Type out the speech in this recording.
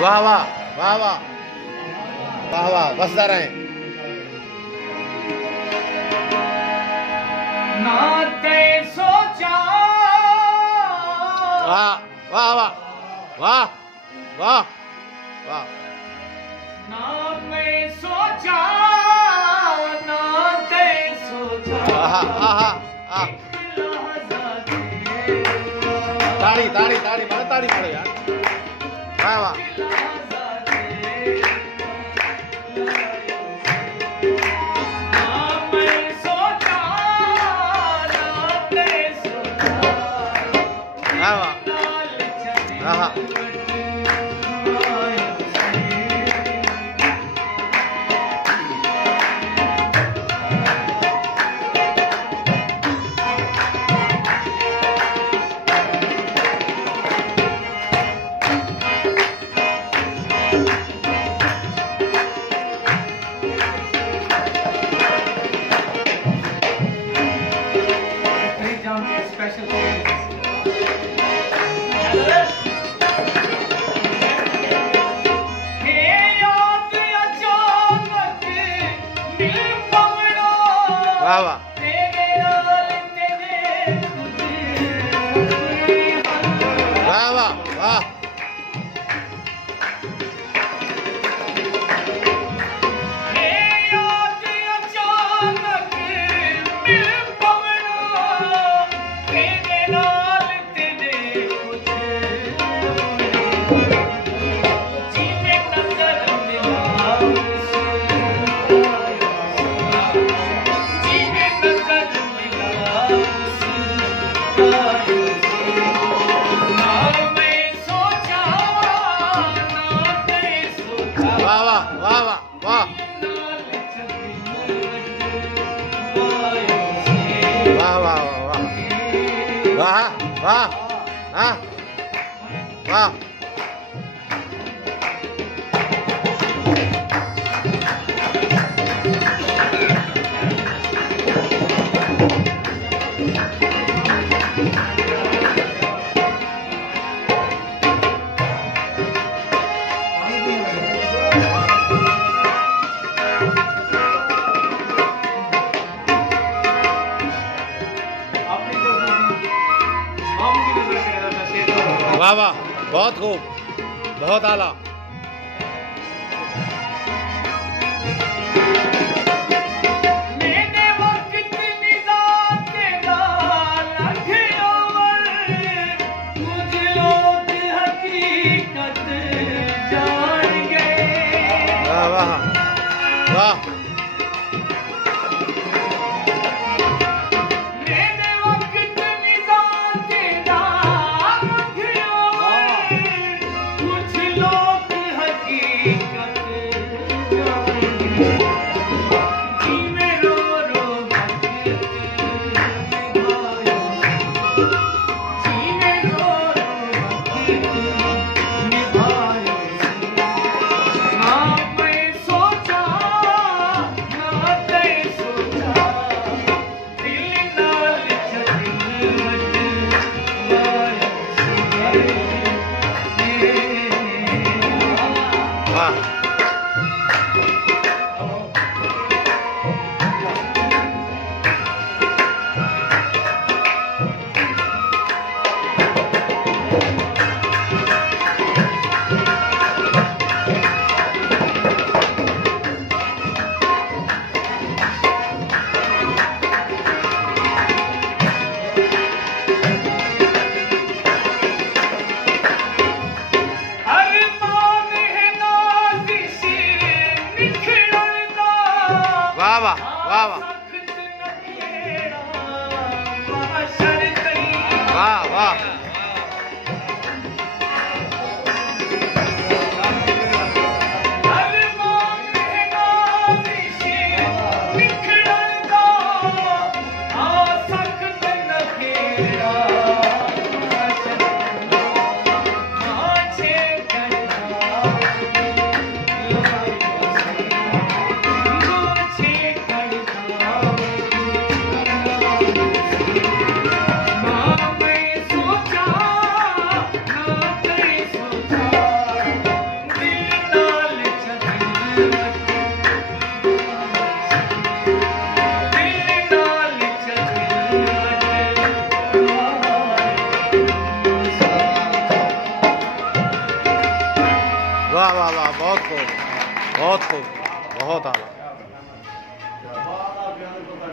वाह वाह वाह वाह वाह वाह, बसदा रहे। नाते सोचा वाह वाह वाह वाह वाह वाह। ना मैं सोचा नाते सोचा। आहा आहा आहा। ताड़ी ताड़ी ताड़ी मारो, ताड़ी मारो यार। वाह वाह। हाँ वाह वाह वाह वाह वाह। वाह वाह वाह वाह वाह वाह वाह वाह वाह वाह वाह। वाह वाह, बहुत खूब, बहुत आला। वाह वाह वाह। वाह वाह वाह वाह वाह वाह। वाह वाह वाह, बहुत खूब बहुत खूब, बहुत आला।